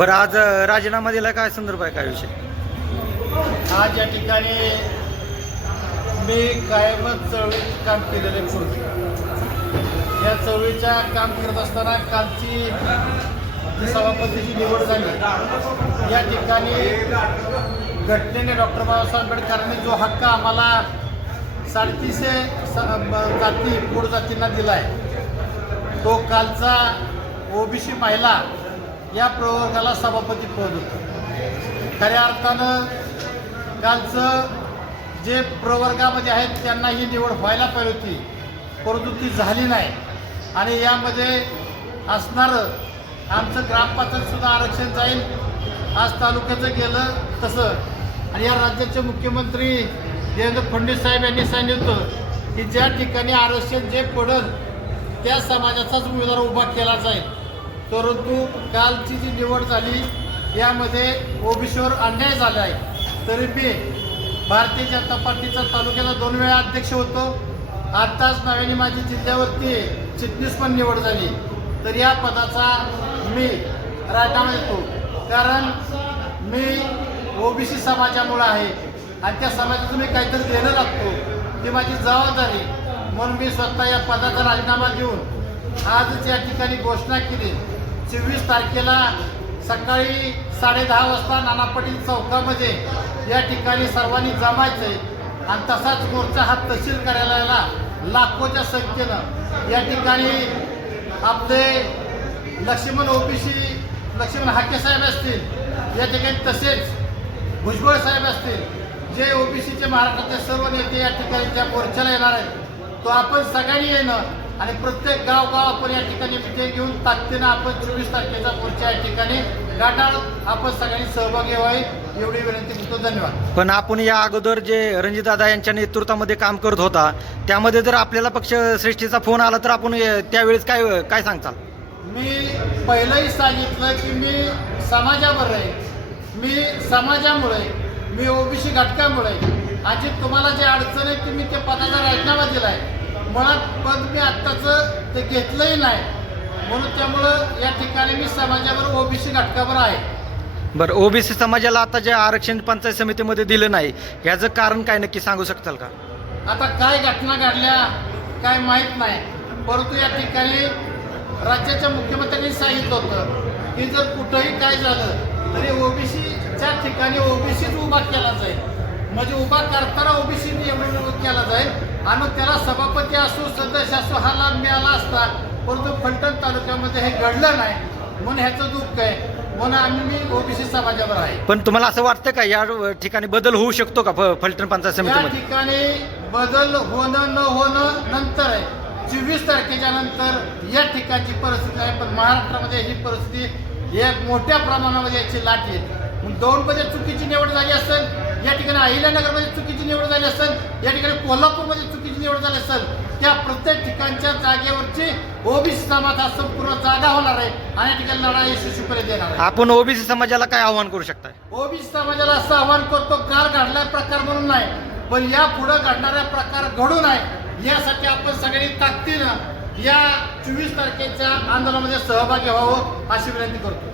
बरं, आज राजीनामा दिला, काय संदर्भ आहे, काय विषय? आज या ठिकाणी मी कायमच चळवळीत काम केलेले पूर्वी या चळवळीच्या काम करत असताना कालची सभापतीची निवड झाली। या ठिकाणी घटनेने डॉक्टर बाबासाहेब आंबेडकरांनी जो हक्क आम्हाला 350 जाती मूळ जातींना दिला आहे, तो कालचा ओबीसी महिला या प्रवर्गाला सभापती पद होतं। खऱ्या अर्थानं कालचं जे प्रवर्गामध्ये आहेत त्यांना ही निवड व्हायला पाहिजे होती, परंतु ती झाली नाही। आणि यामध्ये असणारं आमचं ग्रामपंचायतसुद्धा आरक्षण जाईल, आज तालुक्याचं गेलं तसं। आणि या राज्याचे मुख्यमंत्री देवेंद्र फडणवीस साहेब यांनी सांगितलं की ज्या ठिकाणी आरक्षण जे पडेल त्या समाजाचाच उमेदवार उभा केला जाईल। परंतु कालची जी निवड झाली यामध्ये ओबीसीवर अन्याय झाला आहे। तरी मी भारतीय जनता पार्टीचा तालुक्याचा 2 वेळा अध्यक्ष होतो। आत्ताच नव्याने माझी जिल्ह्यावरती चिटणीस पण निवड झाली, तर या पदाचा मी राजीनामा देतो। कारण मी ओबीसी समाजामुळे आहे आणि त्या समाजाचं मी काहीतरी देणं लागतो, ती माझी जबाबदारी। म्हणून मी स्वतः या पदाचा राजीनामा देऊन आजच या ठिकाणी घोषणा केली। 24 तारखेला सकाळी 10:30 वाजता नाना पाटील चौकामध्ये या ठिकाणी सर्वांनी जमायचं आहे आणि तसाच मोर्चा हा तहसील कार्यालयाला लाखोच्या संख्येनं या ठिकाणी आपले लक्ष्मण हाके साहेब असतील, या ठिकाणी तसेच भुजबळ साहेब असतील, जे ओबीसीचे महाराष्ट्रातले सर्व नेते या ठिकाणी त्या मोर्चाला येणार आहेत, तो आपण सगळ्यांनी येणं आणि प्रत्येक गाव आपण या ठिकाणी मिटिंग घेऊन ताकदीनं आपण 24 तारखेचा मोर्चा या ठिकाणी गाठणार, आपण सगळ्यांनी सहभागी व्हावे एवढी विनंती करतो। धन्यवाद। पण आपण या अगोदर जे रणजितदादा यांच्या नेतृत्वामध्ये काम करत होता त्यामध्ये जर आपल्याला पक्षश्रेष्ठीचा फोन आला तर आपण त्यावेळेस काय सांगताल? मी पहिलंही सांगितलं की मी समाजावर आहे, मी समाजामुळे, मी ओबीसी घटकामुळे आज तुम्हाला जे अडचण आहे की मी त्या पदाचा राजीनामा दिला आहे। मुळात पद मी आत्ताचं ते घेतलंही नाही, म्हणून त्यामुळं या ठिकाणी मी समाजावर ओबीसी घटकावर आहे। बरं, ओबीसी समाजाला आता जे आरक्षण पंचायत समितीमध्ये दिलं नाही याचं कारण काय नक्की सांगू शकताल का? आता काय घटना घडल्या काय माहीत नाही, परंतु या ठिकाणी राज्याच्या मुख्यमंत्र्यांनी सांगितलं होतं की जर कुठंही काय झालं तरी ओबीसीच्या ठिकाणी ओबीसीच उभा केला जाईल, म्हणजे उभा करताना ओबीसी निवडणूक केला जाईल आणि त्याला सभापती असो सदस्य असो हा लाभ मिळाला असता, परंतु फलटण तालुक्यामध्ये हे घडलं नाही, म्हणून ह्याचं दुःख आहे। म्हणून मी ओबीसी समाजावर आहे। पण तुम्हाला असं वाटतं का या ठिकाणी बदल होऊ शकतो का फलटण पंचायत या समितीमध्ये? ठिकाणी बदल होणं न होणं नंतर आहे, 24 तारखेच्या नंतर या ठिकाणची परिस्थिती आहे। पण महाराष्ट्रामध्ये ही परिस्थिती एक मोठ्या प्रमाणामध्ये याची लाट येते। दौंडमध्ये चुकीची निवड झाली असेल, या ठिकाणी अहिल्यानगरमध्ये चुकीची निवड झाली असेल, या ठिकाणी कोल्हापूरमध्ये चुकीची निवड झाली असेल, त्या प्रत्येक ठिकाणच्या जागेवरची ओबीसी समाज हा संपूर्ण जागा होणार आहे आणि या ठिकाणी लढाई यशस्वीपणे देणार आहे। आपण ओबीसी समाजाला काय आव्हान करू शकताय? ओबीसी समाजाला असं आव्हान करतो, काल घडला प्रकार म्हणून नाही, पण या पुढे घडणारा प्रकार घडू नये यासाठी आपण सगळ्यांनी ताकदीनं या 24 तारखेच्या आंदोलनामध्ये सहभागी व्हावं अशी विनंती करतो।